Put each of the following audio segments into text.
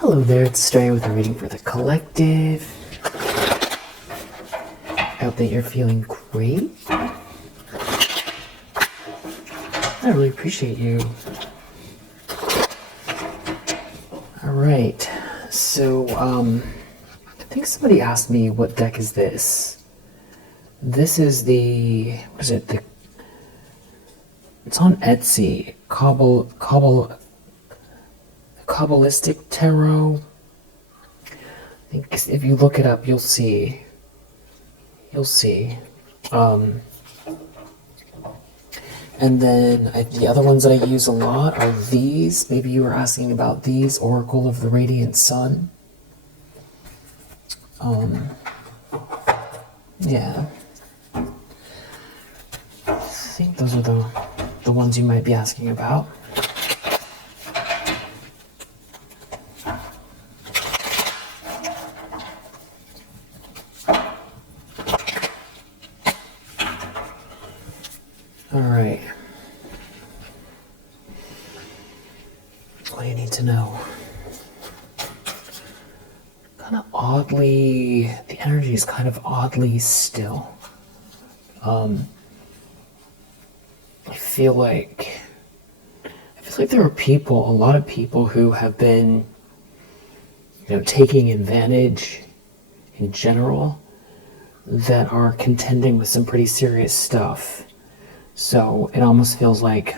Hello there, it's Stray with a reading for the collective. I hope that you're feeling great. I really appreciate you. Alright, so I think somebody asked me what deck is this. This is the, what is it? It's on Etsy, Kabbalistic Tarot. I think if you look it up, you'll see. And then the other ones that I use a lot are these. Maybe you were asking about these, Oracle of the Radiant Sun. Yeah. I think those are the ones you might be asking about. All right. What do you need to know? Kind of oddly, the energy is kind of oddly still. I feel like there are people, a lot of people who have been, taking advantage in general that are contending with some pretty serious stuff. So it almost feels like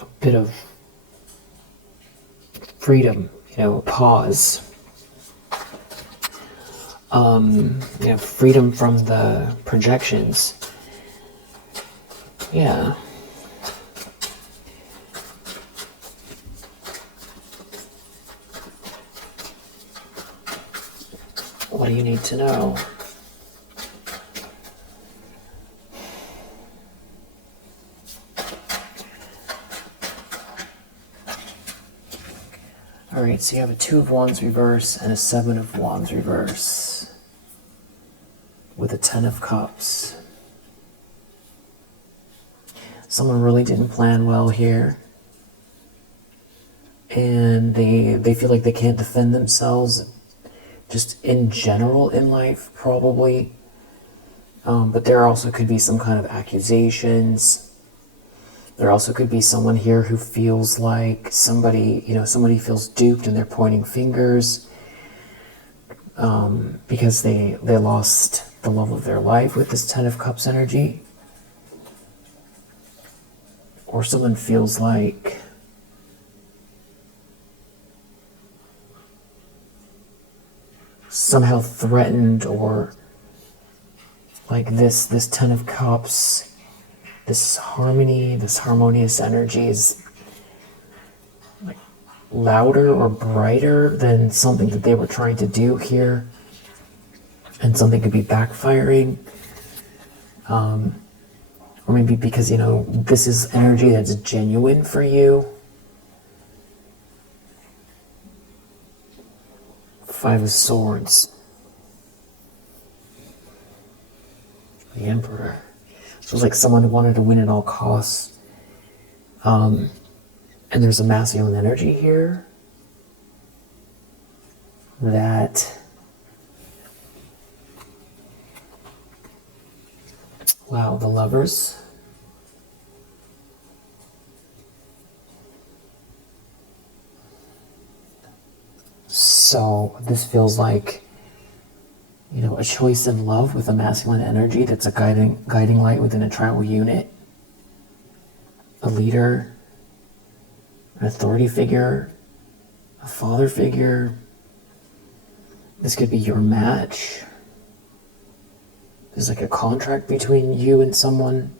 a bit of freedom, a pause. Freedom from the projections. Yeah. What do you need to know? Alright, so you have a 2 of Wands reverse and a 7 of Wands reverse with a 10 of Cups. Someone really didn't plan well here, and they feel like they can't defend themselves just in general in life, probably. But there also could be some kind of accusations. There also could be someone here who feels like somebody feels duped and they're pointing fingers because they lost the love of their life with this 10 of Cups energy. Or someone feels like somehow threatened, or like this 10 of Cups, this harmony, this harmonious energy is like louder or brighter than something that they were trying to do here, and something could be backfiring. Or maybe because, this is energy that's genuine for you. 5 of Swords. The Emperor. So it's like someone who wanted to win at all costs. And there's a masculine energy here that, wow, the Lovers. So this feels like, a choice in love with a masculine energy that's a guiding light within a tribal unit. A leader, an authority figure, a father figure. This could be your match. There's like a contract between you and someone,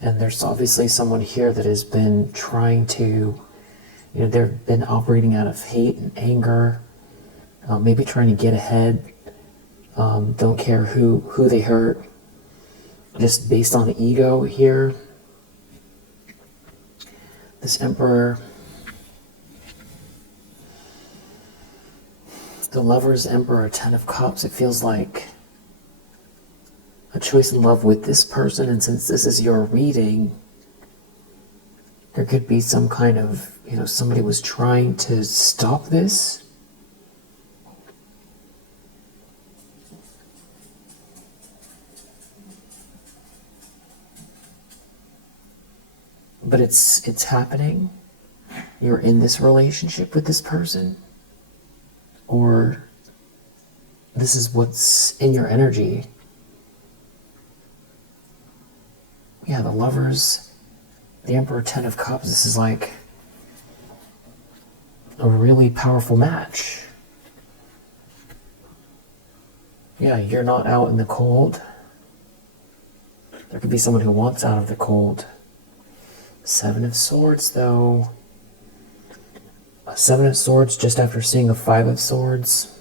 and there's obviously someone here that has been trying to, they've been operating out of hate and anger, maybe trying to get ahead, don't care who they hurt, just based on ego here. This Emperor, the Lovers, Emperor, 10 of Cups, it feels like a choice in love with this person, and since this is your reading, There could be some kind of, somebody was trying to stop this. But it's happening. You're in this relationship with this person. Or this is what's in your energy. Yeah, the Lovers, the Emperor, Ten of Cups. This is like a really powerful match. Yeah, you're not out in the cold. There could be someone who wants out of the cold. Seven of Swords, though. A Seven of Swords just after seeing a Five of Swords.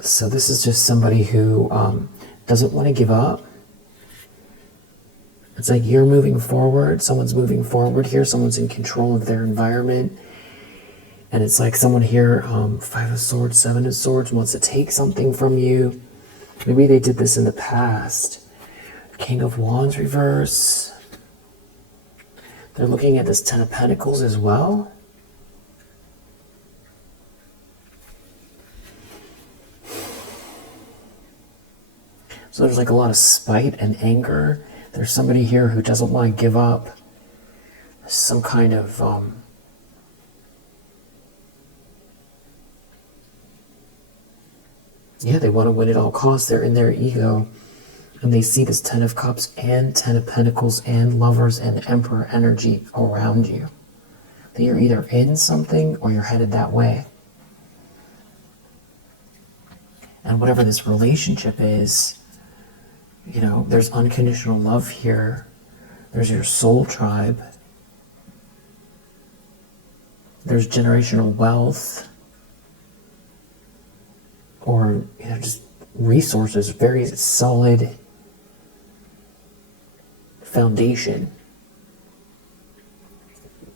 So this is just somebody who doesn't want to give up. It's like you're moving forward, someone's moving forward here, someone's in control of their environment. And it's like someone here, Five of Swords, Seven of Swords, wants to take something from you. Maybe they did this in the past. King of Wands reverse. They're looking at this Ten of Pentacles as well. So there's like a lot of spite and anger. There's somebody here who doesn't want to give up. Some kind of yeah, they want to win at all costs. They're in their ego. And they see this Ten of Cups and Ten of Pentacles and Lovers and Emperor energy around you. That you're either in something or you're headed that way. And whatever this relationship is, there's unconditional love here. There's your soul tribe. There's generational wealth. Or, just resources, very solid foundation.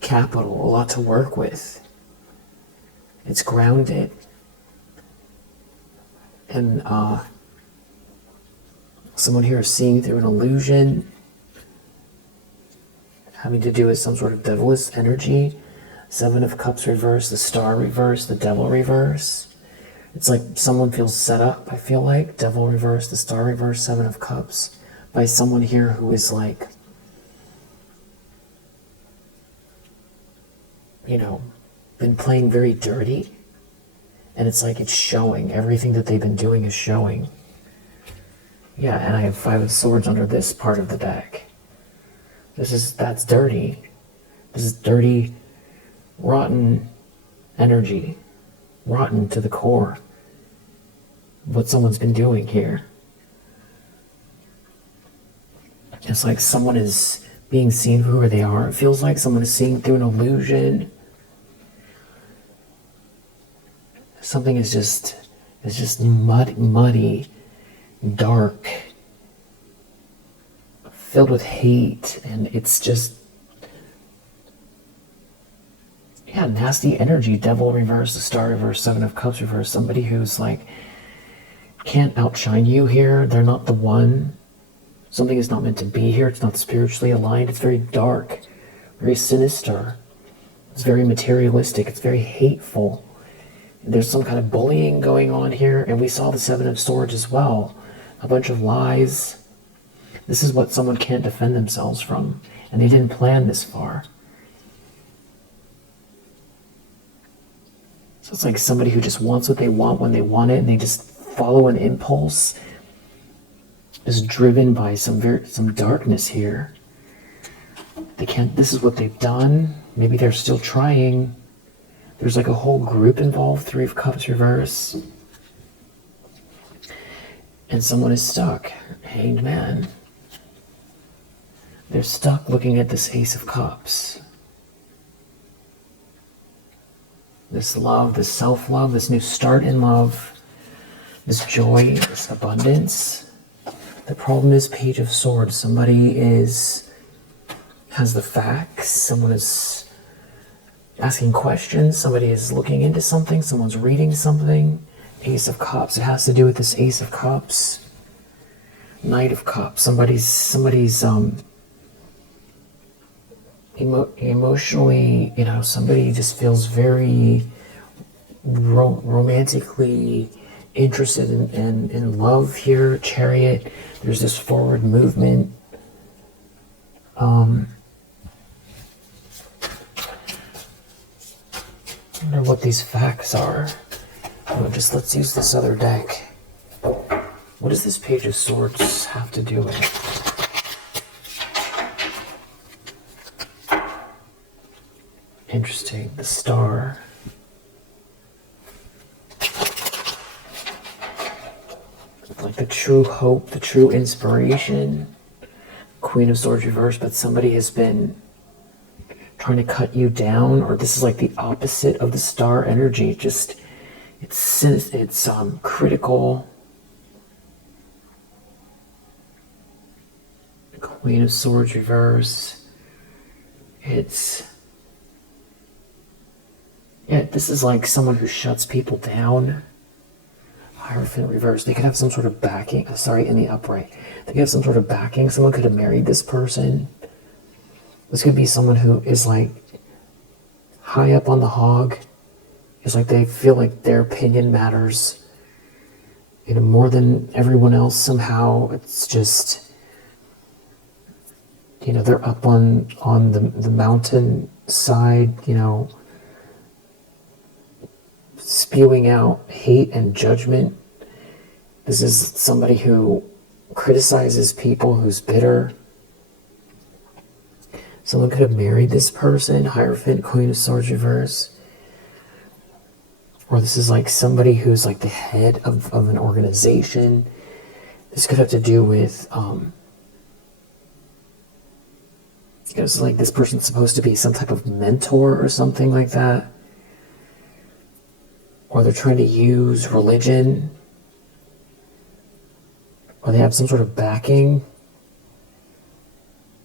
Capital, a lot to work with. It's grounded. And someone here is seeing through an illusion, having to do with some sort of devilish energy. Seven of Cups reverse, the Star reverse, the Devil reverse. It's like someone feels set up, I feel like. Devil reverse, the Star reverse, Seven of Cups. By someone here who is like, been playing very dirty. And it's like it's showing. Everything that they've been doing is showing. Yeah, and I have Five of Swords under this part of the deck. That's dirty. This is dirty, rotten energy. Rotten to the core. What someone's been doing here. It's like someone is being seen for who they are. It feels like someone is seeing through an illusion. Something is just muddy, dark, filled with hate, and it's just, yeah, nasty energy. Devil reverse, the Star reverse, Seven of Cups reverse. Somebody who's like, can't outshine you here. They're not the one. Something is not meant to be here. It's not spiritually aligned. It's very dark, very sinister. It's very materialistic. It's very hateful. There's some kind of bullying going on here. And we saw the Seven of Swords as well. A bunch of lies. This is what someone can't defend themselves from. And they didn't plan this far. So it's like somebody who just wants what they want when they want it, and they just follow an impulse. Is driven by some darkness here. They can't. This is what they've done. Maybe they're still trying. There's like a whole group involved. Three of Cups reverse, and someone is stuck. Hanged Man. They're stuck looking at this Ace of Cups. This love, this self-love, this new start in love, this joy, this abundance. The problem is Page of Swords. Somebody has the facts. Someone is asking questions. Somebody is looking into something. Someone's reading something. Ace of Cups. It has to do with this Ace of Cups. Knight of Cups. Somebody's emotionally, somebody just feels very romantically interested in love here. Chariot. There's this forward movement. I wonder what these facts are. Let's use this other deck. What does this Page of Swords have to do with it? Interesting. The Star. Like the true hope, the true inspiration. Queen of Swords reversed, but somebody has been trying to cut you down, or this is like the opposite of the Star energy. Just it's critical. Queen of Swords reverse. This is like someone who shuts people down. Hierophant reverse. They could have some sort of backing. In the upright. They could have some sort of backing. Someone could have married this person. This could be someone who is like high up on the hog. It's like they feel like their opinion matters, more than everyone else somehow. It's just, they're up on the mountain side, spewing out hate and judgment. This is somebody who criticizes people, who's bitter. Someone could have married this person. Hierophant, Queen of Swords reverse. Or this is like somebody who's like the head of an organization. This could have to do with it's like this person's supposed to be some type of mentor or something like that. Or they're trying to use religion. Or they have some sort of backing.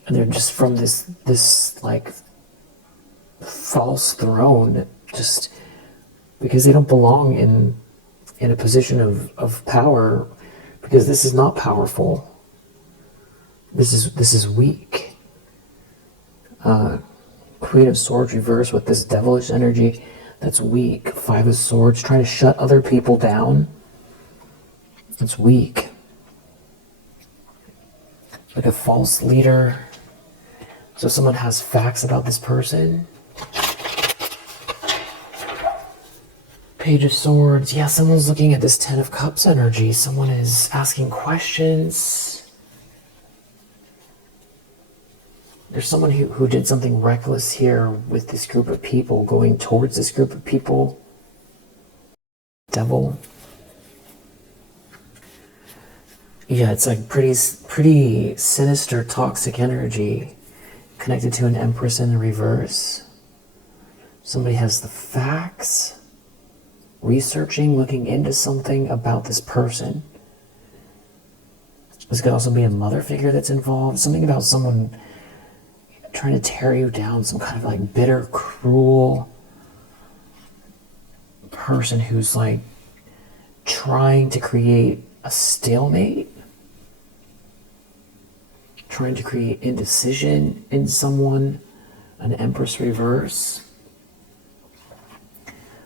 And they're just from this like false throne, just because they don't belong in a position of power, because this is not powerful. This is weak. Queen of Swords reversed with this devilish energy. That's weak. Five of Swords, trying to shut other people down. It's weak. Like a false leader. So someone has facts about this person. Page of Swords. Yeah, someone's looking at this Ten of Cups energy. Someone is asking questions. There's someone who did something reckless here with this group of people, going towards this group of people. Devil. Yeah, it's like pretty sinister, toxic energy connected to an Empress in the reverse. Somebody has the facts, researching, looking into something about this person. This could also be a mother figure that's involved. Something about someone trying to tear you down, some kind of like bitter, cruel person who's like trying to create a stalemate, trying to create indecision in someone, an Empress reverse,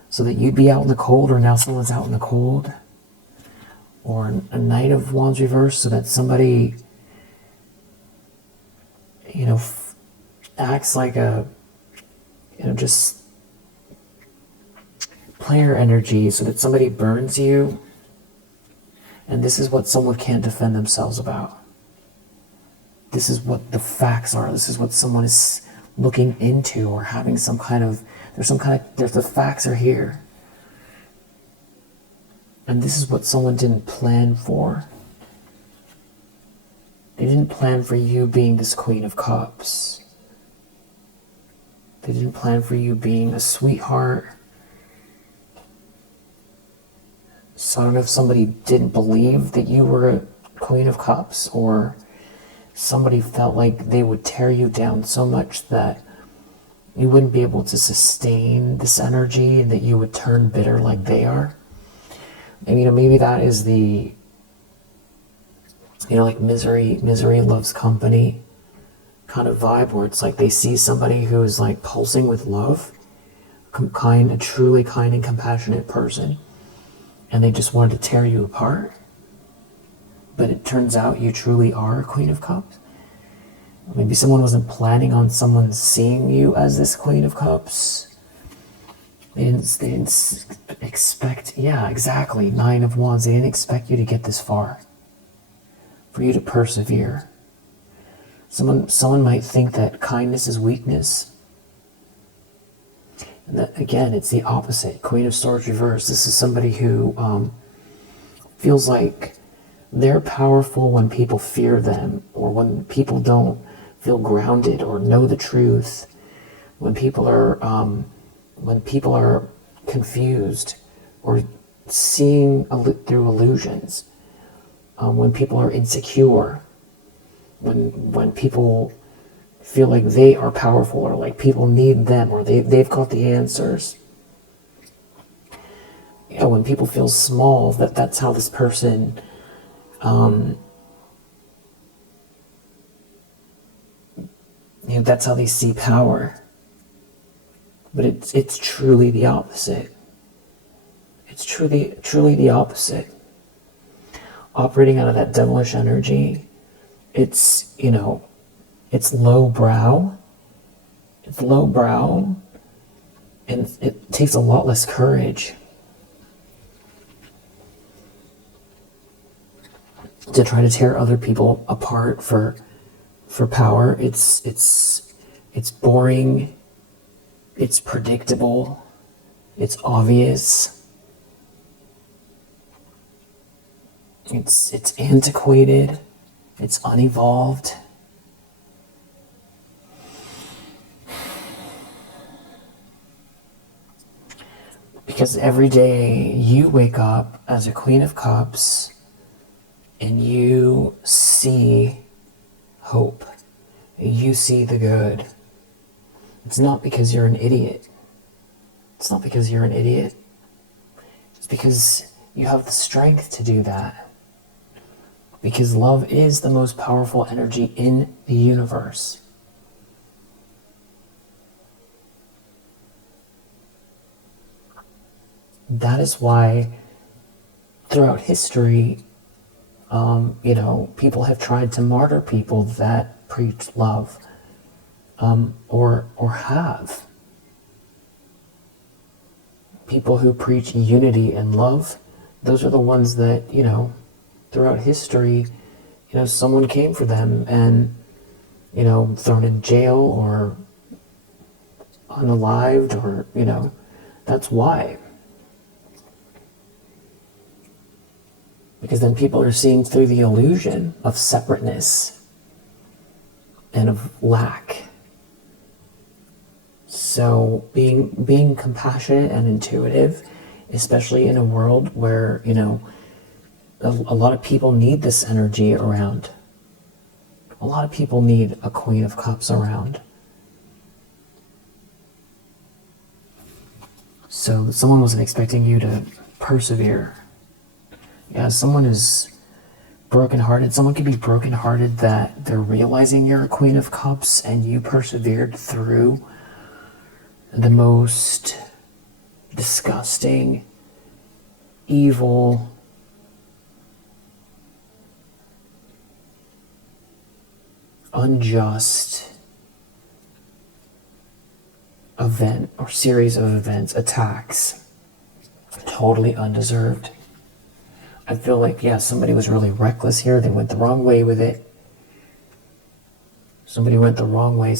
so that you'd be out in the cold, or now someone's out in the cold, or a Knight of Wands reverse, so that somebody, acts like a, just player energy, so that somebody burns you, and this is what someone can't defend themselves about. This is what the facts are. This is what someone is looking into, or having some kind of, the facts are here. And this is what someone didn't plan for. They didn't plan for you being this Queen of Cups. They didn't plan for you being a sweetheart. So I don't know if somebody didn't believe that you were a Queen of Cups, or somebody felt like they would tear you down so much that you wouldn't be able to sustain this energy, and that you would turn bitter like they are. And maybe that is the like misery loves company kind of vibe, where it's like they see somebody who is like pulsing with love, a truly kind and compassionate person, and they just wanted to tear you apart. But it turns out you truly are a Queen of Cups. Maybe someone wasn't planning on someone seeing you as this Queen of Cups. They didn't expect, yeah, exactly, Nine of Wands. They didn't expect you to get this far, for you to persevere. Someone might think that kindness is weakness. And that, again, it's the opposite. Queen of Swords reversed. This is somebody who feels like they're powerful when people fear them, or when people don't feel grounded or know the truth, when people are confused or seeing through illusions, when people are insecure, when people feel like they are powerful, or like people need them, or they've got the answers. When people feel small, that's how this person that's how they see power. But it's truly the opposite. It's truly the opposite. Operating out of that devilish energy, it's lowbrow. It's lowbrow, and it takes a lot less courage to try to tear other people apart for power. It's boring. It's predictable. It's obvious. It's antiquated. It's unevolved. Because every day you wake up as a Queen of Cups and you see hope. You see the good. It's not because you're an idiot. It's not because you're an idiot. It's because you have the strength to do that. Because love is the most powerful energy in the universe. That is why throughout history, people have tried to martyr people that preach love, or have. People who preach unity and love, those are the ones that, throughout history, someone came for them and, thrown in jail or unalived, or, that's why. Because then people are seeing through the illusion of separateness and of lack. So being compassionate and intuitive, especially in a world where, a lot of people need this energy around. A lot of people need a Queen of Cups around. So someone wasn't expecting you to persevere. Yeah, someone is brokenhearted. Someone could be brokenhearted that they're realizing you're a Queen of Cups and you persevered through the most disgusting, evil, unjust event or series of events, attacks, totally undeserved. I feel like, somebody was really reckless here. They went the wrong way with it. Somebody went the wrong way. I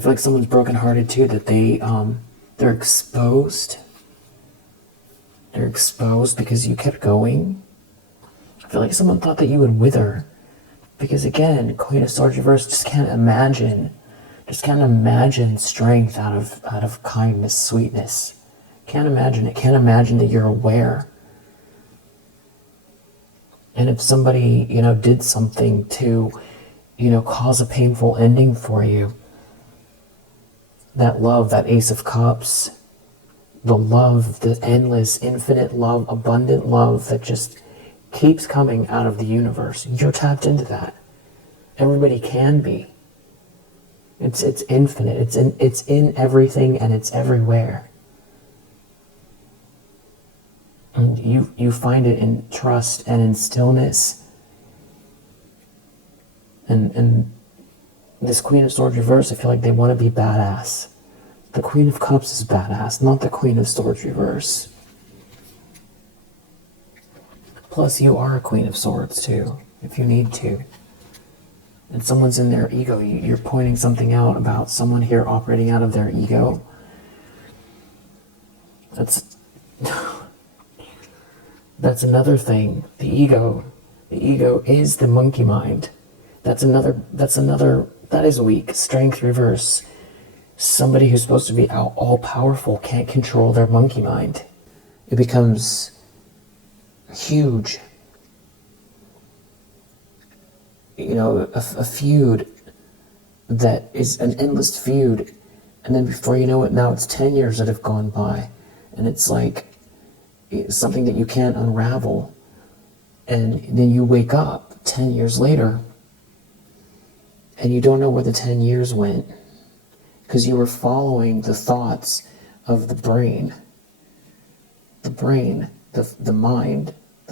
feel like someone's brokenhearted too, that they're exposed. They're exposed because you kept going. I feel like someone thought that you would wither. Because again, Queen of Swords reversed, just can't imagine strength out of kindness, sweetness. Can't imagine it. Can't imagine that you're aware. And if somebody, did something to, cause a painful ending for you, that love, that Ace of Cups, the love, the endless, infinite love, abundant love that just keeps coming out of the universe. You're tapped into that. Everybody can be. It's infinite. It's in everything, and it's everywhere. And you find it in trust and in stillness. And this Queen of Swords reverse, I feel like they want to be badass. The Queen of Cups is badass, not the Queen of Swords reverse. Plus, you are a Queen of Swords too, if you need to. And someone's in their ego. You're pointing something out about someone here operating out of their ego. That's another thing. The ego is the monkey mind. That is weak. Strength reverse. Somebody who's supposed to be all powerful can't control their monkey mind. It becomes huge. You know, a feud that is an endless feud, and then before you know it, now it's 10 years that have gone by, and it's like it's something that you can't unravel, and then you wake up 10 years later, and you don't know where the 10 years went, because you were following the thoughts of the brain, the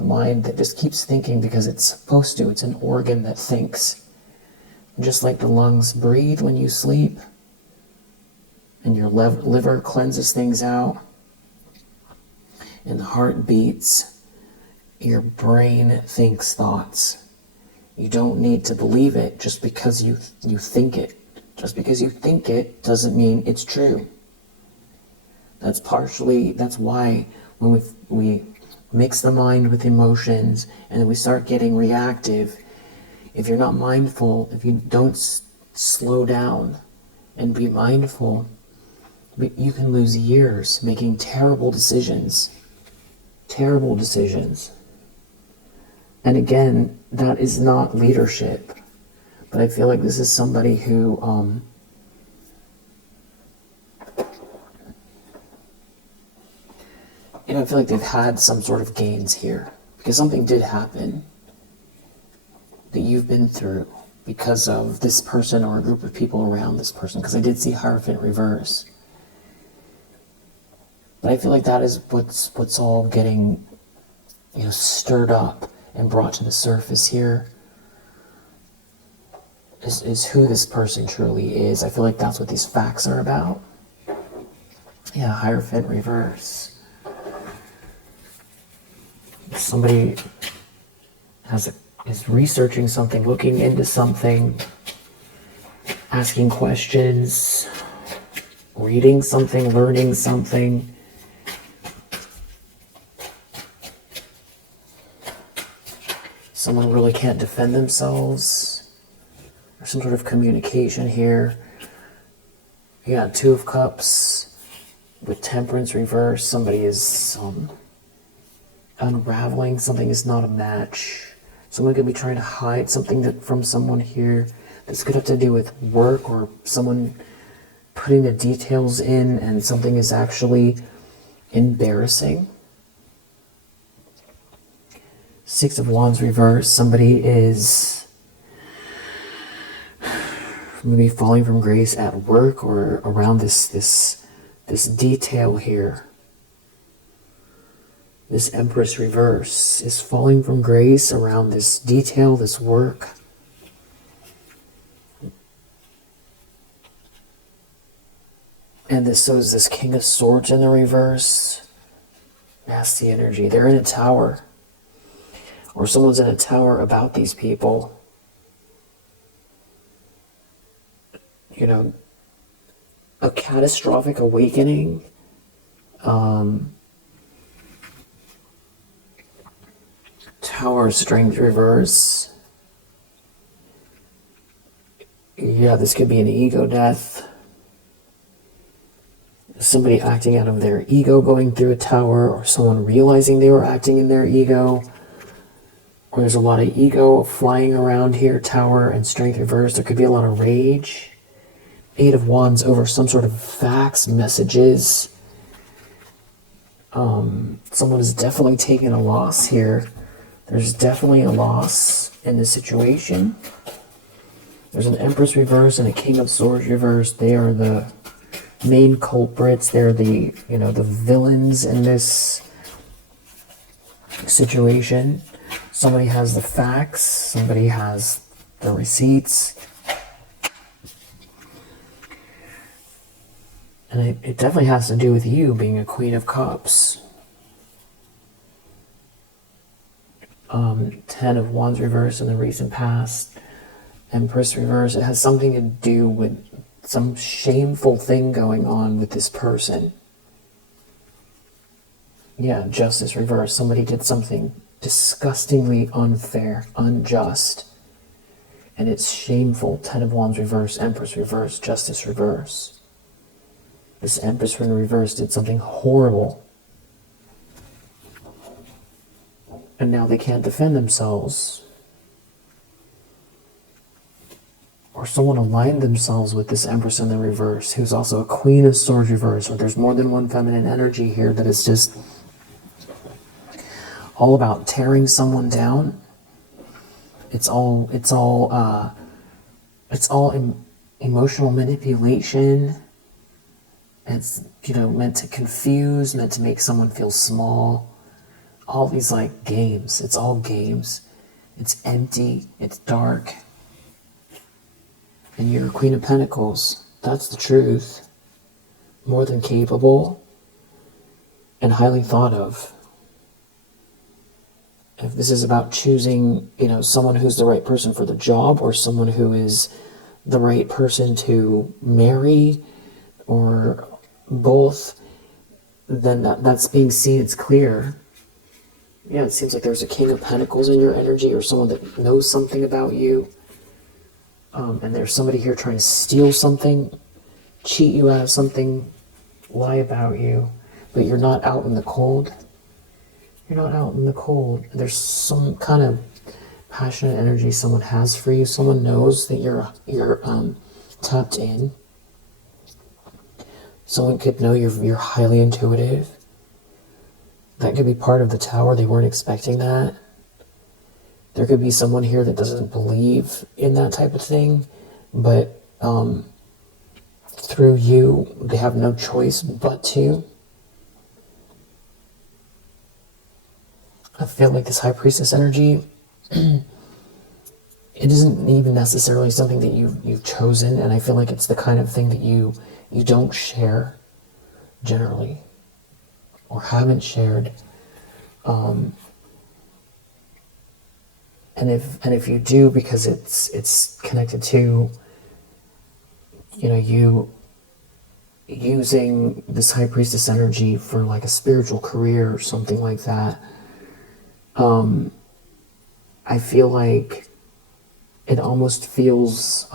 mind that just keeps thinking because it's supposed to. It's an organ that thinks. Just like the lungs breathe when you sleep, and your liver cleanses things out, and the heart beats, your brain thinks thoughts. You don't need to believe it just because you think it. Just because you think it doesn't mean it's true. That's why when we mix the mind with emotions and then we start getting reactive, if you're not mindful, if you don't slow down and be mindful, you can lose years making terrible decisions. Terrible decisions. And again, that is not leadership. But I feel like this is somebody who I feel like they've had some sort of gains here, because something did happen that you've been through because of this person or a group of people around this person, because I did see Hierophant reverse. But I feel like that is what's all getting stirred up and brought to the surface here. Is who this person truly is. I feel like that's what these facts are about. Yeah, Hierophant reverse. Somebody is researching something, looking into something, asking questions, reading something, learning something. Someone really can't defend themselves. There's some sort of communication here. You got Two of Cups with Temperance reverse. Somebody is unraveling. Something is not a match. Someone could be trying to hide something from someone here. This could have to do with work, or someone putting the details in and something is actually embarrassing. Six of Wands reverse. Somebody is maybe falling from grace at work or around this detail here. This Empress reverse is falling from grace around this detail, this work. And so is this King of Swords in the reverse. Nasty energy. They're in a tower. Or someone's in a tower about these people. A catastrophic awakening. Tower strength reverse. Yeah, this could be an ego death. Somebody acting out of their ego going through a tower, or someone realizing they were acting in their ego. Or there's a lot of ego flying around here. Tower and strength reverse. There could be a lot of rage. Eight of Wands over some sort of fax messages. Someone is definitely taking a loss here. There's definitely a loss in this situation. There's an Empress reverse and a King of Swords reverse. They are the main culprits. They're the, the villains in this situation. Somebody has the facts. Somebody has the receipts. And it definitely has to do with you being a Queen of Cups. 10 of Wands reverse in the recent past. Empress reverse. It has something to do with some shameful thing going on with this person. Yeah, Justice reverse. Somebody did something disgustingly unfair, unjust. And it's shameful. 10 of Wands reverse, Empress reverse, Justice reverse. This Empress in reverse did something horrible. And now they can't defend themselves. Or someone aligned themselves with this Empress in the reverse, who's also a Queen of Swords reverse, or there's more than one feminine energy here that is just all about tearing someone down. It's all emotional manipulation. It's, meant to confuse, meant to make someone feel small. All these games. It's all games. It's empty. It's dark. And you're a Queen of Pentacles. That's the truth. More than capable and highly thought of. If this is about choosing, someone who's the right person for the job, or someone who is the right person to marry, or both, then that's being seen. It's clear. Yeah, it seems like there's a King of Pentacles in your energy, or someone that knows something about you. And there's somebody here trying to steal something, cheat you out of something, lie about you, but you're not out in the cold. You're not out in the cold. There's some kind of passionate energy someone has for you. Someone knows that you're tapped in. Someone could know you're highly intuitive. That could be part of the Tower. They weren't expecting that. There could be someone here that doesn't believe in that type of thing, but through you, they have no choice but to. I feel like this High Priestess energy, it isn't even necessarily something that you've chosen, and I feel like it's the kind of thing that you don't share generally, or haven't shared. And if you do, because it's connected to, you using this High Priestess energy for a spiritual career or something like that, I feel like it almost feels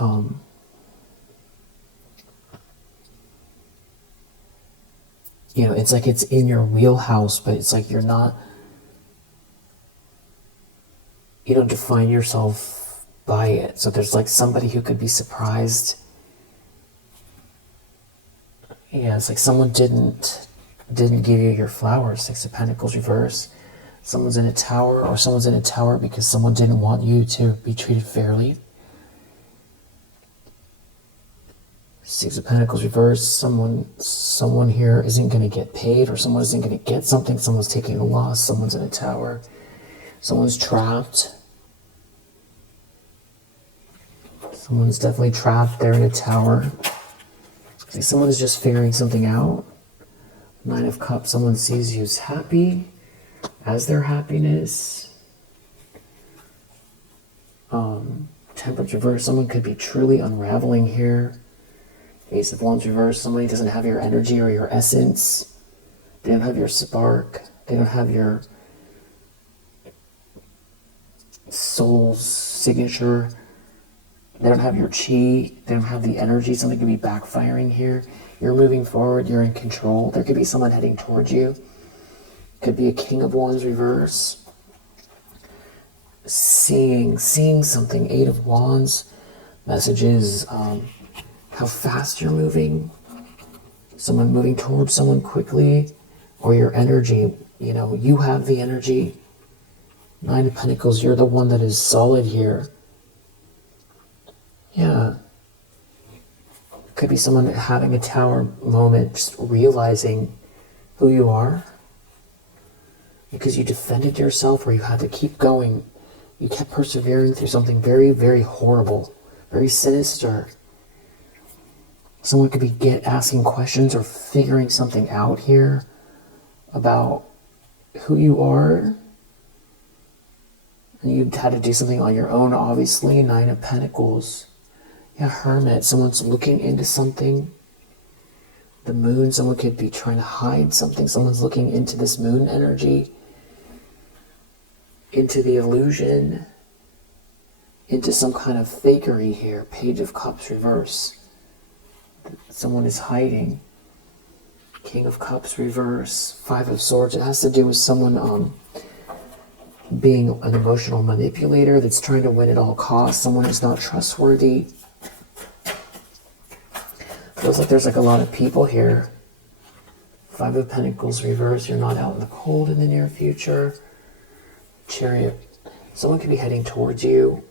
it's like it's in your wheelhouse, but it's like you're not, you don't define yourself by it. So there's somebody who could be surprised. Yeah, it's like someone didn't give you your flowers. 6 of Pentacles reverse. Someone's in a tower, or someone's in a tower because someone didn't want you to be treated fairly. 6 of Pentacles reverse. Someone here isn't going to get paid, or someone isn't going to get something. Someone's taking a loss. Someone's in a tower. Someone's trapped. Someone's definitely trapped. They're in a tower. Like someone is just figuring something out. 9 of Cups. Someone sees you as happy, as their happiness. Temperance reverse. Someone could be truly unraveling here. Ace of Wands reverse. Somebody doesn't have your energy or your essence. They don't have your spark. They don't have your soul's signature. They don't have your chi. They don't have the energy. Something could be backfiring here. You're moving forward. You're in control. There could be someone heading towards you. Could be a King of Wands reverse. Seeing something. 8 of Wands. Messages. How fast you're moving. Someone moving towards someone quickly. or your energy. You know, you have the energy. Nine of Pentacles, you're the one that is solid here. Yeah. Could be someone having a tower moment, just realizing who you are. Because you defended yourself, or you had to keep going. You kept persevering through something very, very horrible, very sinister. Someone could be asking questions or figuring something out here about who you are. And you had to do something on your own, obviously. Nine of Pentacles. Yeah, Hermit. Someone's looking into something. The Moon, someone could be trying to hide something. Someone's looking into this Moon energy, into the illusion, into some kind of fakery here. Page of Cups reverse. Someone is hiding. King of Cups reverse. Five of Swords. It has to do with someone being an emotional manipulator that's trying to win at all costs. Someone who's not trustworthy. Feels like there's like a lot of people here. Five of Pentacles reverse. You're not out in the cold in the near future. Chariot. Someone could be heading towards you,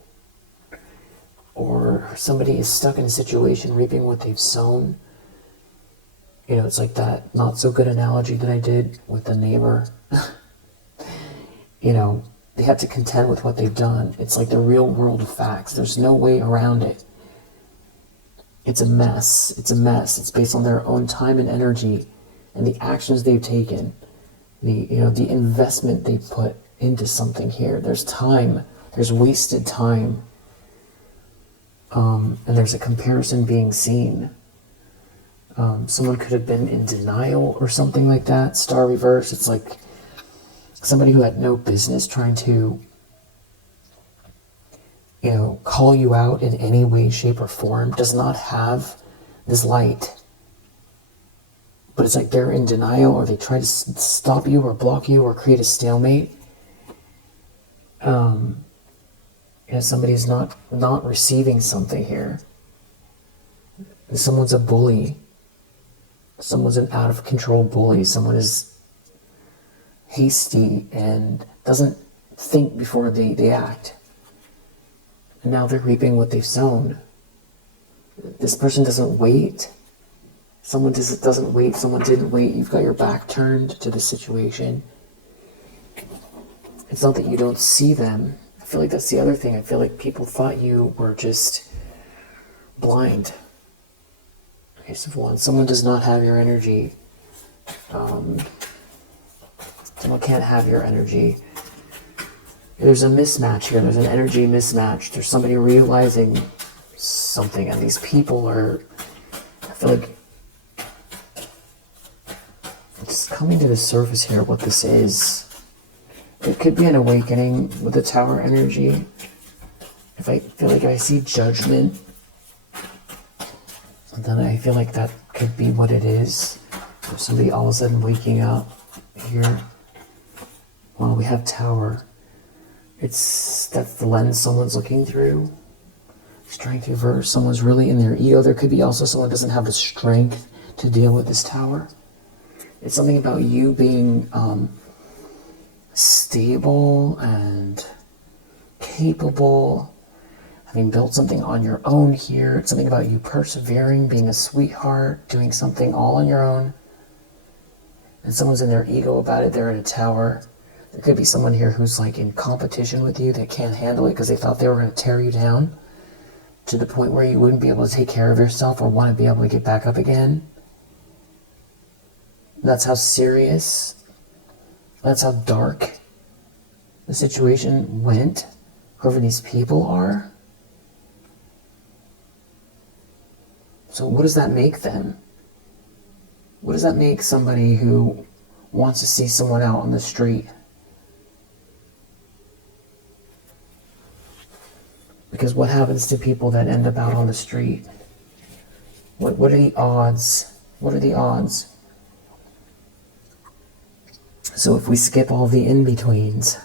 or somebody is stuck in a situation reaping what they've sown. You know, it's like that not so good analogy that I did with the neighbor. You know, they have to contend with what they've done. It's like the real world facts. There's no way around it. It's a mess. It's a mess. It's based on their own time and energy and the actions they've taken. The investment they put into something here. There's time. There's wasted time. And there's a comparison being seen. Someone could have been in denial or something like that. Star reverse. It's like somebody who had no business trying to, call you out in any way, shape, or form, does not have this light. But it's like they're in denial, or they try to stop you or block you or create a stalemate. Somebody's not receiving something here. Someone's a bully. Someone's an out of control bully. Someone is hasty and doesn't think before they act. And now they're reaping what they've sown. This person doesn't wait. Someone doesn't wait. Someone didn't wait. You've got your back turned to the situation. It's not that you don't see them. I feel like that's the other thing. I feel like people thought you were just blind. Ace of Wands. Someone does not have your energy. Someone can't have your energy. There's a mismatch here. There's an energy mismatch. There's somebody realizing something, and these people are, I feel like, it's coming to the surface here what this is. It could be an awakening with the Tower energy. If I see judgment, then I feel like that could be what it is. If somebody all of a sudden waking up here. Well, we have Tower. That's the lens someone's looking through. Strength reverse. Someone's really in their ego. There could be also someone who doesn't have the strength to deal with this Tower. It's something about you being stable and capable, having built something on your own here. It's something about you persevering, being a sweetheart, doing something all on your own. And someone's in their ego about it. They're in a Tower. There could be someone here who's like in competition with you. They can't handle it because they thought they were going to tear you down to the point where you wouldn't be able to take care of yourself or want to be able to get back up again. That's how serious, that's how dark the situation went, whoever these people are. So what does that make them? What does that make somebody who wants to see someone out on the street? Because what happens to people that end up out on the street? What are the odds? What are the odds? So if we skip all the in-betweens,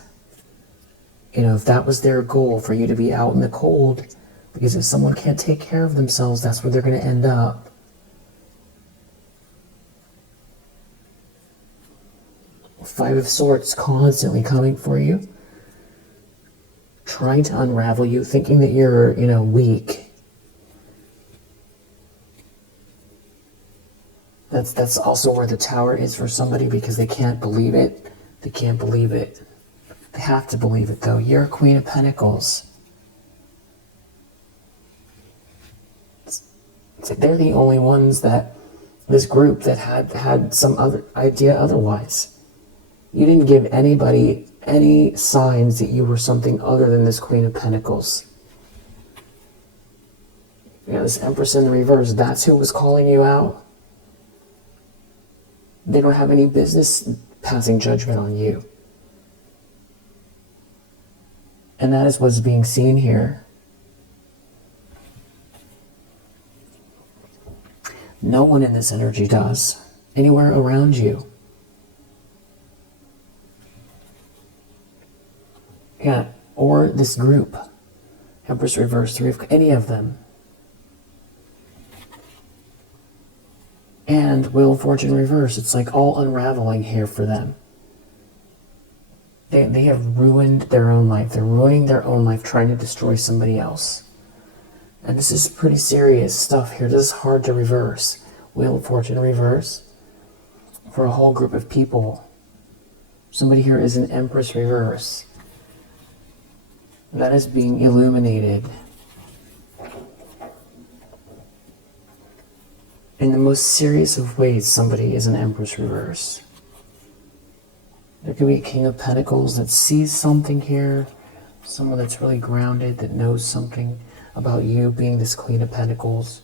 if that was their goal, for you to be out in the cold, because if someone can't take care of themselves, that's where they're going to end up. Five of Swords constantly coming for you, trying to unravel you, thinking that you're, weak. That's also where the Tower is for somebody, because they can't believe it. They can't believe it. They have to believe it, though. You're Queen of Pentacles. It's like they're the only ones this group that had some other idea otherwise. You didn't give anybody any signs that you were something other than this Queen of Pentacles. This Empress in the reverse, that's who was calling you out. They don't have any business passing judgment on you. And that is what's being seen here. No one in this energy does. Anywhere around you. Yeah, or this group. Empress reverse, three of any of them. And Wheel of Fortune reverse. It's like all unraveling here for them. They have ruined their own life. They're ruining their own life trying to destroy somebody else. And this is pretty serious stuff here. This is hard to reverse. Wheel of Fortune reverse. For a whole group of people. Somebody here is an Empress reverse. That is being illuminated. In the most serious of ways, somebody is an Empress reverse. There could be a King of Pentacles that sees something here. Someone that's really grounded, that knows something about you being this Queen of Pentacles.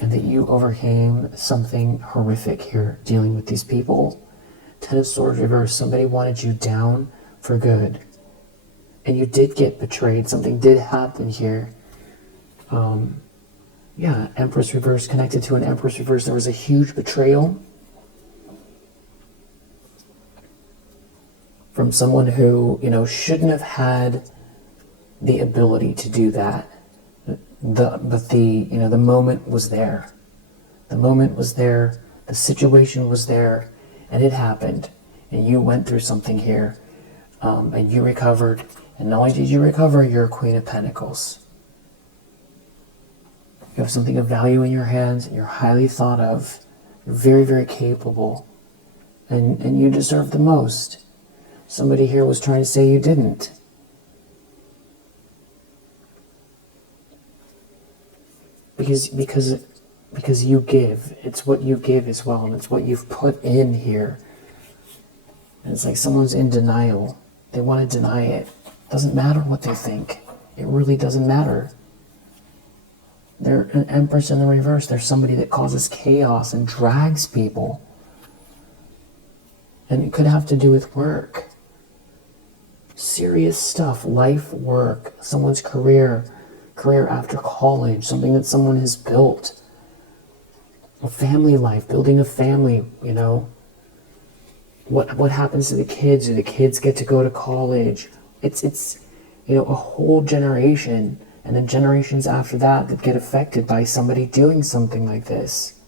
And that you overcame something horrific here dealing with these people. Ten of Swords reverse. Somebody wanted you down for good. And you did get betrayed. Something did happen here. Yeah, Empress reverse connected to an Empress reverse. There was a huge betrayal from someone who, shouldn't have had the ability to do that. But the moment was there. The moment was there. The situation was there, and it happened. And you went through something here, and you recovered. And not only did you recover, you're a Queen of Pentacles. You have something of value in your hands. You're highly thought of. You're very, very capable. And you deserve the most. Somebody here was trying to say you didn't. Because you give. It's what you give as well. And it's what you've put in here. And it's like someone's in denial. They want to deny it. Doesn't matter what they think. It really doesn't matter. They're an Empress in the reverse. They're somebody that causes chaos and drags people. And it could have to do with work. Serious stuff. Life, work, someone's career after college, something that someone has built. A family life, building a family, What happens to the kids? Do the kids get to go to college? It's a whole generation. And then generations after that get affected by somebody doing something like this.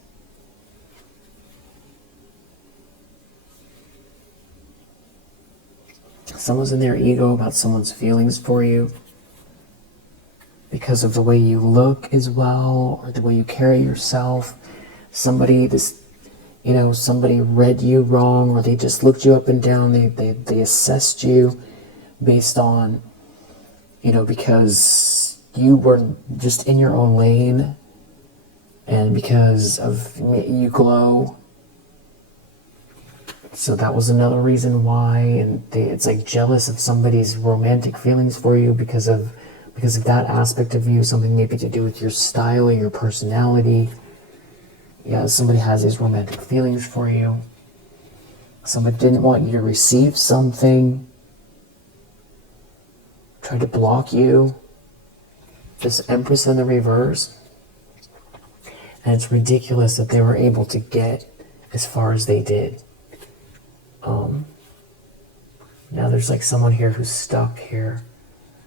Someone's in their ego about someone's feelings for you. Because of the way you look as well, or the way you carry yourself. Somebody read you wrong, or they just looked you up and down. They assessed you based on, because you were just in your own lane, and because of you glow. So that was another reason why, and it's like jealous of somebody's romantic feelings for you because of that aspect of you, something maybe to do with your style or your personality. Yeah, somebody has these romantic feelings for you. Somebody didn't want you to receive something, tried to block you. This Empress in the reverse. And it's ridiculous that they were able to get as far as they did. Now there's like someone here who's stuck here.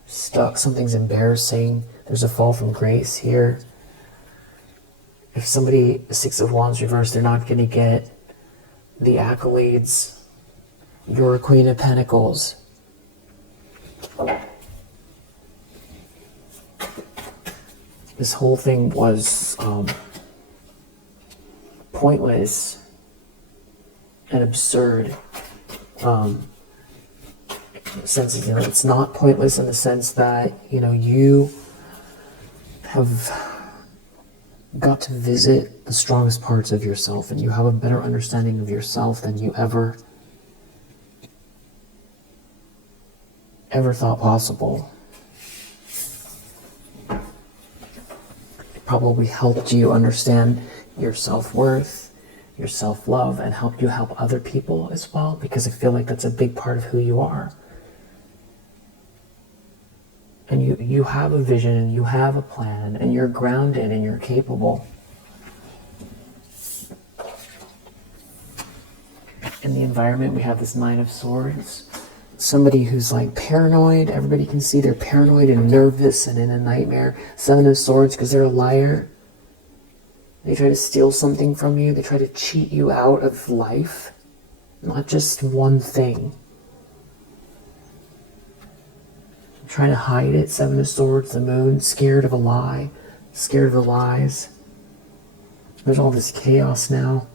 Stuck, something's embarrassing. There's a fall from grace here. If somebody, Six of Wands reversed, they're not going to get the accolades You're a Queen of Pentacles. This whole thing was pointless and absurd. Sense, you know, it's not pointless in the sense that, you know, you have got to visit the strongest parts of yourself, and you have a better understanding of yourself than you ever thought possible. It probably helped you understand your self-worth, your self-love, and helped you help other people as well, because I feel like that's a big part of who you are. And you have a vision, and you have a plan, and you're grounded, and you're capable. In the environment, we have this Nine of Swords. Somebody who's like paranoid. Everybody can see they're paranoid and nervous and in a nightmare. Seven of Swords, because they're a liar. They try to steal something from you. They try to cheat you out of life. Not just one thing. Trying to hide it. Seven of Swords, the Moon, scared of a lie, scared of the lies. There's all this chaos now.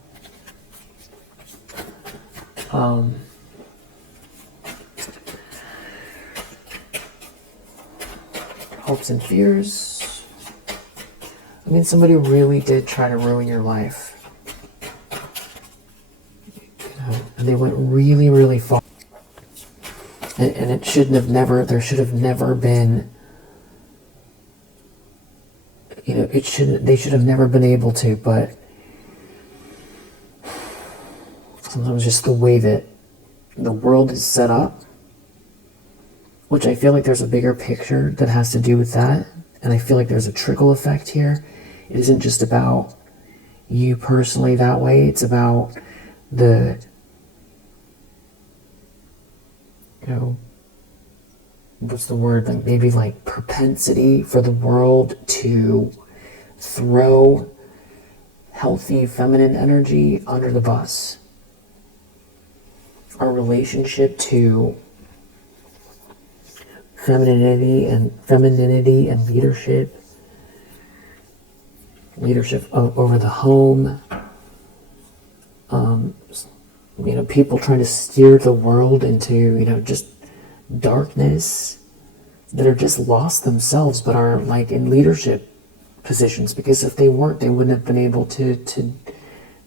Hopes and fears. I mean, somebody really did try to ruin your life. You know, and they went really, really far. And it shouldn't have never, there should have never been, you know, they should have never been able to, but sometimes just the way that the world is set up, which I feel like there's a bigger picture that has to do with that. And I feel like there's a trickle effect here. It isn't just about you personally that way. It's about the, you know, what's the word, like maybe like propensity for the world to throw healthy feminine energy under the bus. Our relationship to femininity and leadership over the home. You know, people trying to steer the world into, you know, just darkness, that are just lost themselves, but are like in leadership positions, because if they weren't, they wouldn't have been able to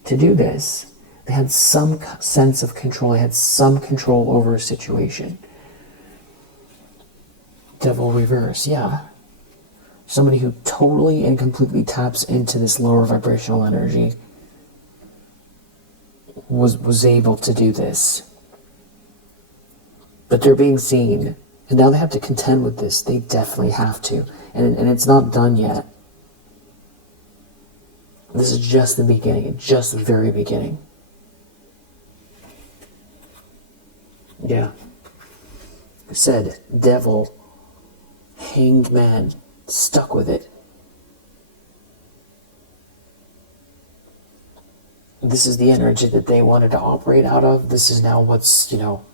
do this. They had some sense of control. They had some control over a situation. Devil reverse, yeah. Somebody who totally and completely taps into this lower vibrational energy was able to do this. But they're being seen, and now they have to contend with this. They definitely have to, and it's not done yet. This is just the beginning, just the very beginning. Yeah. I said, devil, hanged man, stuck with it. This is the energy that they wanted to operate out of. This is now what's, you know,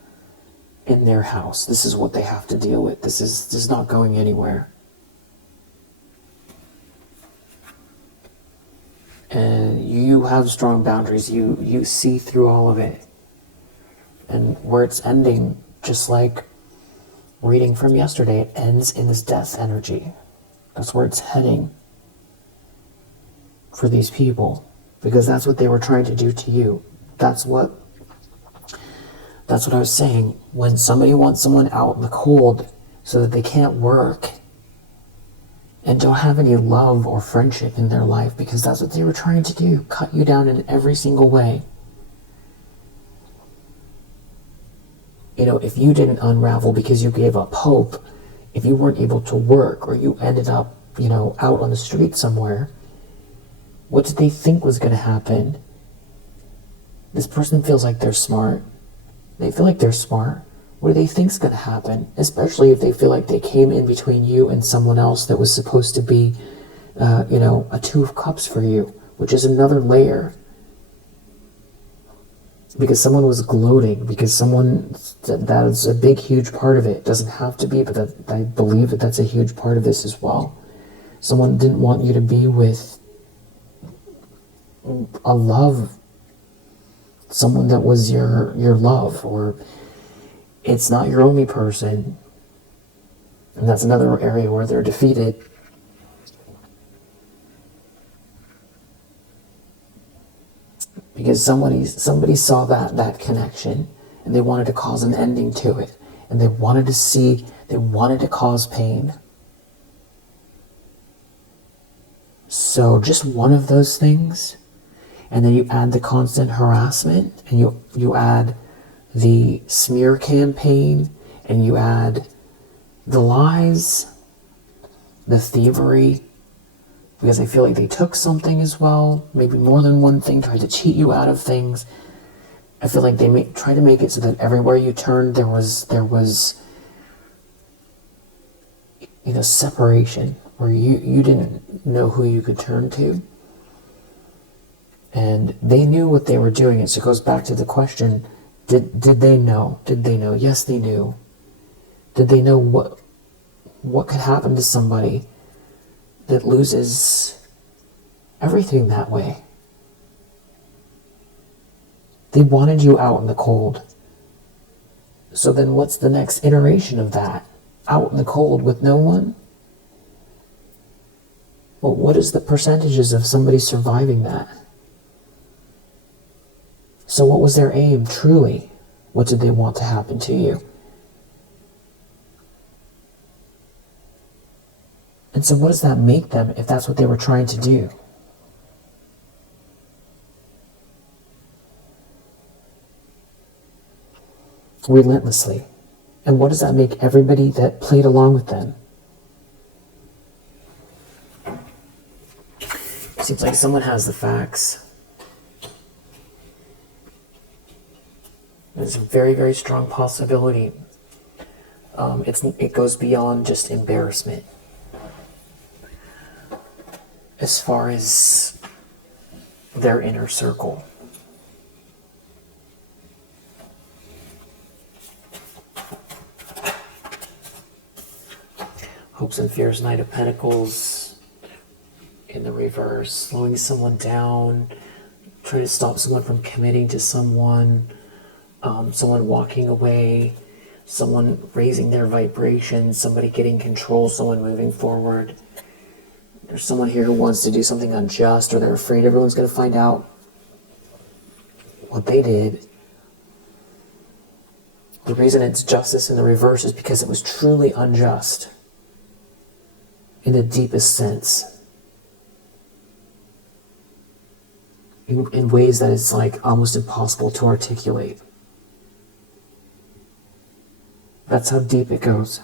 in their house. This is what they have to deal with. This is not going anywhere. And you have strong boundaries. You see through all of it. And where it's ending, just like reading from yesterday, it ends in this death energy. That's where it's heading for these people, because that's what they were trying to do to you. That's what I was saying. When somebody wants someone out in the cold so that they can't work and don't have any love or friendship in their life, because that's what they were trying to do, cut you down in every single way. You know, if you didn't unravel because you gave up hope, if you weren't able to work, or you ended up, you know, out on the street somewhere, what did they think was going to happen? This person feels like they're smart. They feel like they're smart. What do they think's going to happen? Especially if they feel like they came in between you and someone else that was supposed to be, you know, a Two of Cups for you, which is another layer. because someone was gloating, because someone, that's a big, huge part of it. It doesn't have to be, but I believe that that's a huge part of this as well. Someone didn't want you to be with a love, someone that was your love, or it's not your only person. And that's another area where they're defeated. Because somebody saw that connection, and they wanted to cause an ending to it, and they wanted to cause pain. So just one of those things, and then you add the constant harassment, and you add the smear campaign, and you add the lies, the thievery, because I feel like they took something as well, maybe more than one thing, tried to cheat you out of things. I feel like they try to make it so that everywhere you turned there was separation, where you didn't know who you could turn to. And they knew what they were doing. And so it goes back to the question, did they know? Did they know? Yes, they knew. Did they know what could happen to somebody that loses everything that way? They wanted you out in the cold. So then what's the next iteration of that? Out in the cold with no one? Well, what is the percentages of somebody surviving that? So what was their aim, truly? What did they want to happen to you? And so what does that make them if that's what they were trying to do? Relentlessly. And what does that make everybody that played along with them? Seems like someone has the facts. There's a very, very strong possibility. It goes beyond just embarrassment. As far as their inner circle. Hopes and fears, Knight of Pentacles in the reverse. Slowing someone down, trying to stop someone from committing to someone, someone walking away, someone raising their vibration, somebody getting control, someone moving forward. There's someone here who wants to do something unjust, or they're afraid everyone's going to find out what they did. The reason it's justice in the reverse is because it was truly unjust in the deepest sense. In ways that it's like almost impossible to articulate. That's how deep it goes.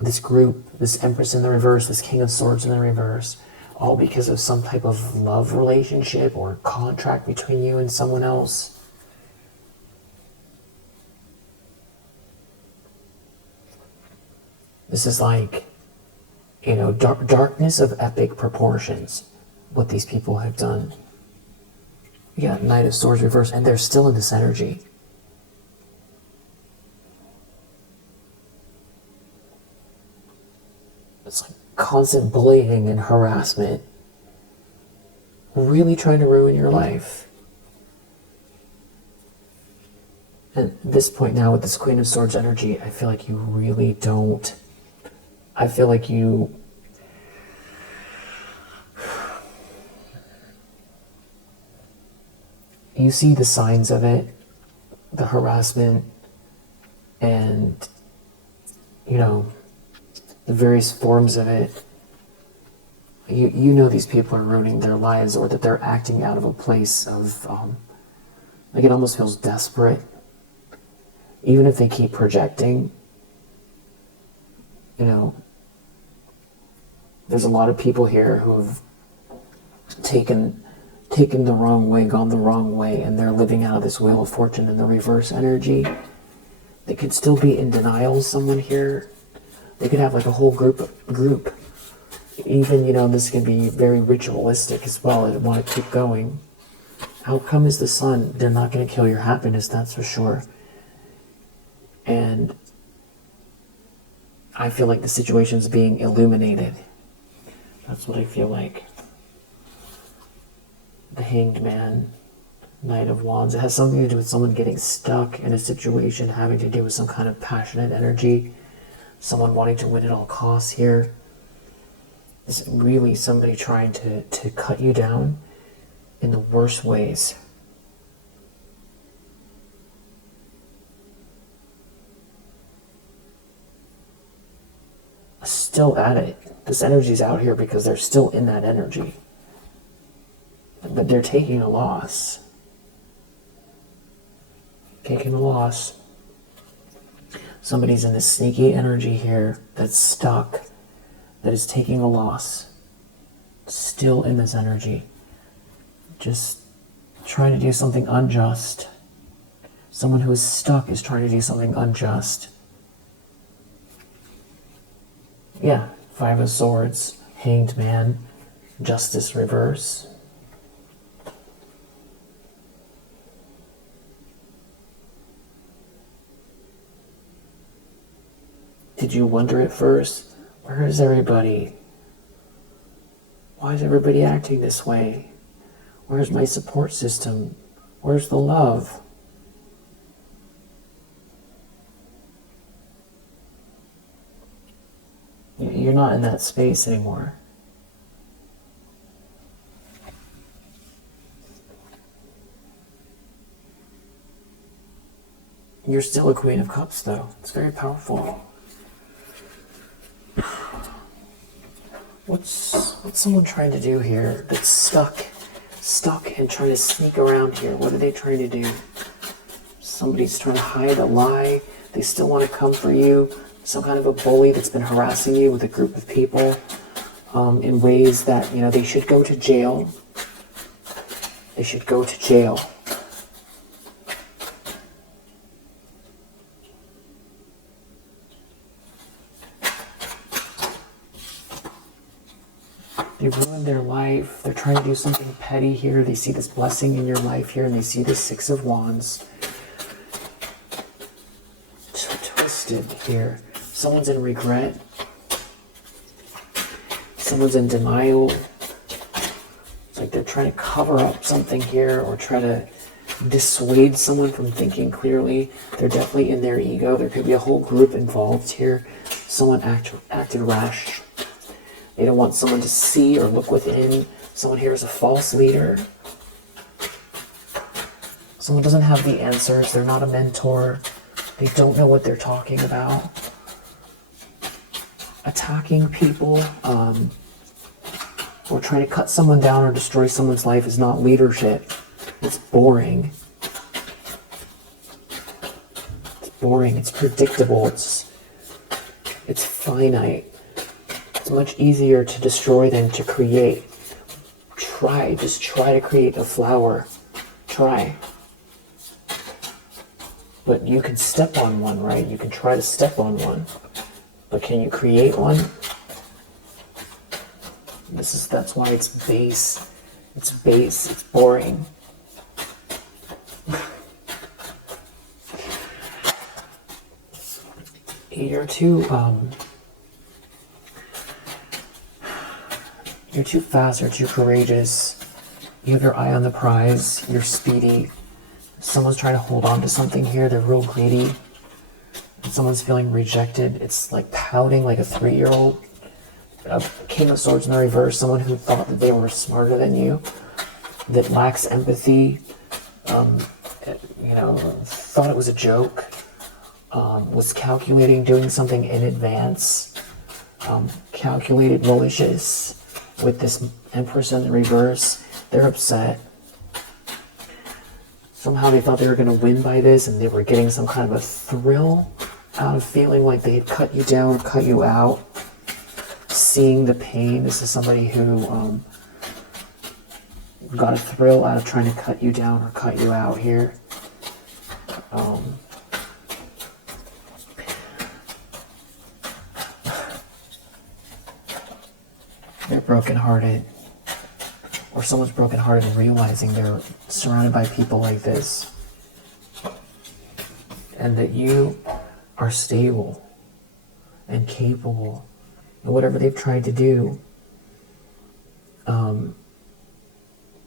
This group, this Empress in the reverse, this King of Swords in the reverse, all because of some type of love relationship or contract between you and someone else. This is like, darkness of epic proportions, what these people have done. You got Knight of Swords reverse, and they're still in this energy. It's like constant bullying and harassment. Really trying to ruin your life. And at this point now with this Queen of Swords energy, I feel like you really don't. I feel like you see the signs of it, the harassment, and, the various forms of it. You know these people are ruining their lives, or that they're acting out of a place of, like it almost feels desperate. Even if they keep projecting, there's a lot of people here who have taken the wrong way, gone the wrong way, and they're living out of this Wheel of Fortune in the reverse energy. They could still be in denial, someone here. They could have like a whole group. Even, this can be very ritualistic as well. They want to keep going outcome is the sun. They're not going to kill your happiness, that's for sure. And I feel like the situation's being illuminated. That's what I feel like. The Hanged Man, Knight of Wands. It has something to do with someone getting stuck in a situation, having to do with some kind of passionate energy. Someone wanting to win at all costs here. It's really somebody trying to cut you down in the worst ways. Still at it. This energy's out here because they're still in that energy. But they're taking a loss. Taking a loss. Somebody's in this sneaky energy here that's stuck, that is taking a loss. Still in this energy. Just trying to do something unjust. Someone who is stuck is trying to do something unjust. Yeah, Five of Swords, Hanged Man, Justice reverse. Did you wonder at first, where is everybody? Why is everybody acting this way? Where's my support system? Where's the love? You're not in that space anymore. You're still a Queen of Cups, though. It's very powerful. What's someone trying to do here that's stuck and trying to sneak around here? What are they trying to do? Somebody's trying to hide a lie. They still want to come for you. Some kind of a bully that's been harassing you with a group of people in ways that, you know, they should go to jail. They should go to jail. They ruined their life. They're trying to do something petty here. They see this blessing in your life here, and they see this Six of Wands. Twisted here. Someone's in regret. Someone's in denial. It's like they're trying to cover up something here or try to dissuade someone from thinking clearly. They're definitely in their ego. There could be a whole group involved here. Someone acted rash. They don't want someone to see or look within. Someone here is a false leader. Someone doesn't have the answers. They're not a mentor. They don't know what they're talking about. Attacking people or trying to cut someone down or destroy someone's life is not leadership. It's boring. It's boring. It's predictable. It's finite. It's much easier to destroy than to create. Just try to create a flower. Try. But you can step on one, right? You can try to step on one. But can you create one? That's why it's base. It's base. It's boring. You're too fast. You're too courageous. You have your eye on the prize. You're speedy. Someone's trying to hold on to something here. They're real greedy. Someone's feeling rejected. It's like pouting like a 3-year-old. A King of Swords in the reverse. Someone who thought that they were smarter than you. That lacks empathy. Thought it was a joke. Was calculating, doing something in advance. Calculated, malicious. With this Empress in the reverse. They're upset. Somehow they thought they were going to win by this, and they were getting some kind of a thrill out of feeling like they had cut you down or cut you out. Seeing the pain. This is somebody who got a thrill out of trying to cut you down or cut you out here. They're brokenhearted. or someone's brokenhearted and realizing they're surrounded by people like this, and that you are stable and capable, and whatever they've tried to do,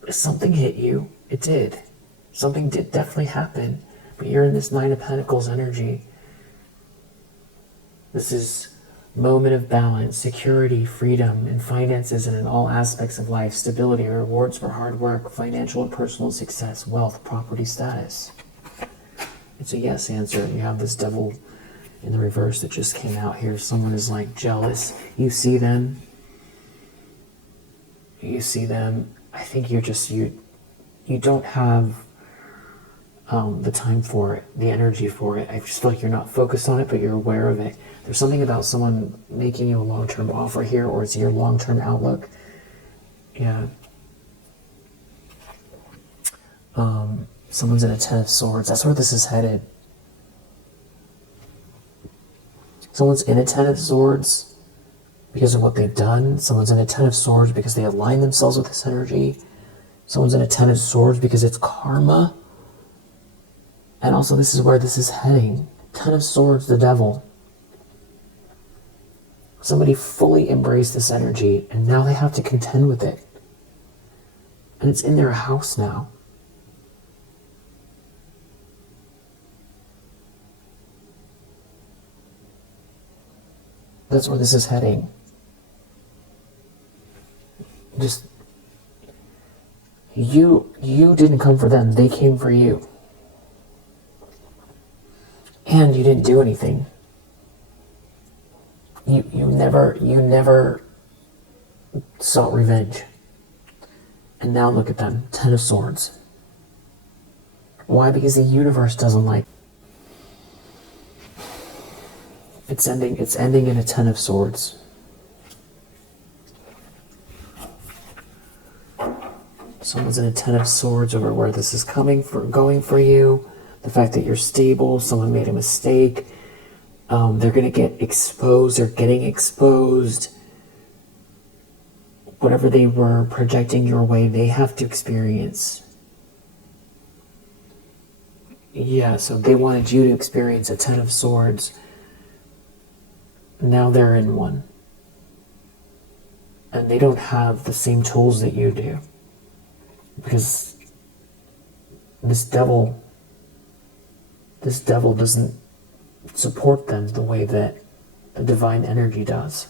something hit you. It did. Something did definitely happen, but you're in this Nine of Pentacles energy. This is moment of balance, security, freedom, and finances, and in all aspects of life, stability, rewards for hard work, financial and personal success, wealth, property, status. It's a yes answer. You have this Devil in the reverse that just came out here. Someone is like jealous. You see them. You see them. I think you're just, you don't have the time for it, the energy for it. I just feel like you're not focused on it, but you're aware of it. There's something about someone making you a long-term offer here, or it's your long-term outlook. Yeah. Someone's in a Ten of Swords. That's where this is headed. Someone's in a Ten of Swords because of what they've done. Someone's in a Ten of Swords because they align themselves with this energy. Someone's in a Ten of Swords because it's karma. And also, this is where this is heading. Ten of Swords, the Devil. Somebody fully embraced this energy, and now they have to contend with it. And it's in their house now. That's where this is heading. Just, you didn't come for them, they came for you. And you didn't do anything. You never sought revenge. And now look at them, Ten of Swords. Why? Because the universe doesn't like. It's ending in a Ten of Swords. Someone's in a Ten of Swords over where this is going for you. The fact that you're stable, someone made a mistake. They're going to get exposed. They're getting exposed. Whatever they were projecting your way, they have to experience. Yeah, so they wanted you to experience a Ten of Swords. Now they're in one. And they don't have the same tools that you do. Because this devil doesn't support them the way that the divine energy does.